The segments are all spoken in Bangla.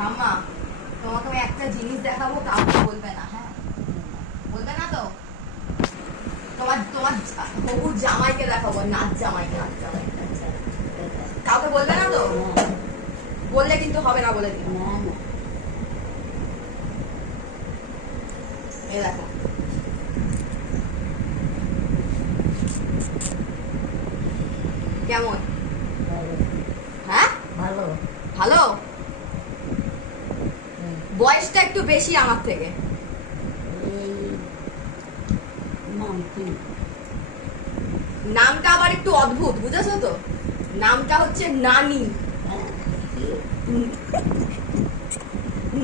ঠাম্মা তোমাকে আমি একটা জিনিস দেখাবো কাউকে বলবে না হ্যাঁ? বলবে না তো? তোমার তোমার হবুর জামাইকে দেখাবো নাচ জামাইকে নাচ আচ্ছা, কাউকে বলবে না তো? বললে কিন্তু হবে না বলে দিন এ দেখো। কেমন? হ্যাঁ? ভালো। ভালো। বয়সটা একটু বেশি আমার থেকে। নামটা আবার একটু অদ্ভুত, বুঝেছ তো? নামটা হচ্ছে নানি?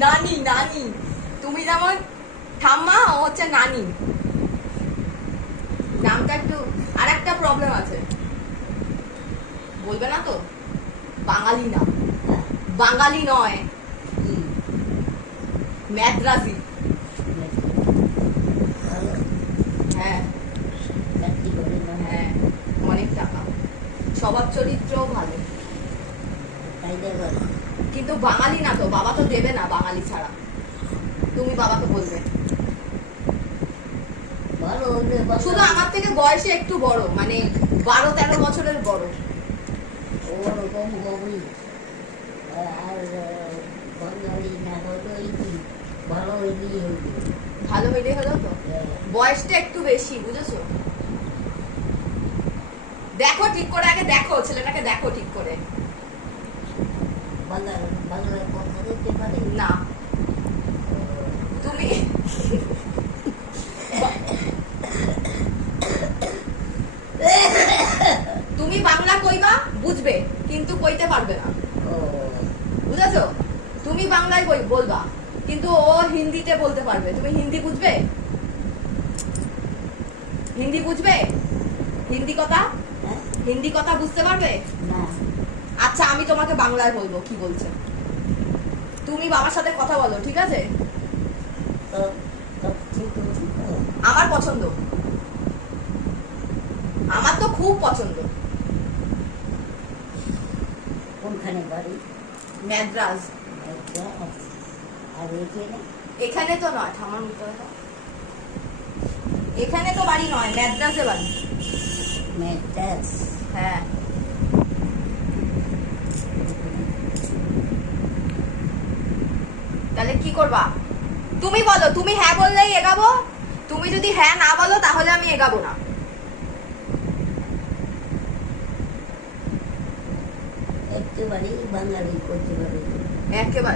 নানি নানি। তুমি যেমন ঠাম্মা, ও হচ্ছে নানি। নামটা একটু আর একটা প্রবলেম আছে। বলবে না তো? বাঙালি না বাঙালি নয়? ম্যাদ্রাসি হ্যাঁ। হ্যাঁ অনেক টাকা। স্বভাব চরিত্রও ভালো। কিন্তু বাঙালি না তো, বাবা তো দেবে না বাঙালি ছাড়া। তুমি বাবাকে বলবে। শুধু আমার থেকে বয়সে একটু বড় মানে বারো তেরো বছরের বড়। ওরকম আর ভালো হইলে। হলো তো? হ্যাঁ, বয়সটা একটু বেশি বুঝেছ? দেখো ঠিক করে আগে দেখো ছেলেটাকে দেখো ঠিক করে। না। তুমি? তুমি বাংলা কইবা বুঝবে কিন্তু কইতে পারবে না। বুঝেছ? তুমি বাংলায় বলবা। কিন্তু ও হিন্দিতে বলতে পারবে। তুমি হিন্দি বুঝবে? হিন্দি বুঝবে? হিন্দি কথা? হ্যাঁ। হিন্দি কথা বুঝতে পারবে? আচ্ছা আমি তোমাকে বাংলায় বলব কি বলছে? তুমি বাবার সাথে কথা বলো ঠিক আছে? আমার পছন্দ। আমার তো খুব পছন্দ। কোনখানে বাড়ি? ম্যাদ্রাস। আর এখানে তো নয় ঠামার মতো এখানে তো বাড়ি নয় ম্যাদ্রাসে বাড়ি। মেটাস হ্যাঁ। তাহলে কি করবা? তুমি বলো তুমি হ্যাঁ বললেই এগাবো? তুমি যদি হ্যাঁ না বলো তাহলে আমি এগাবো না। একেবারেই বাঙালি করতে পারি একেবারে।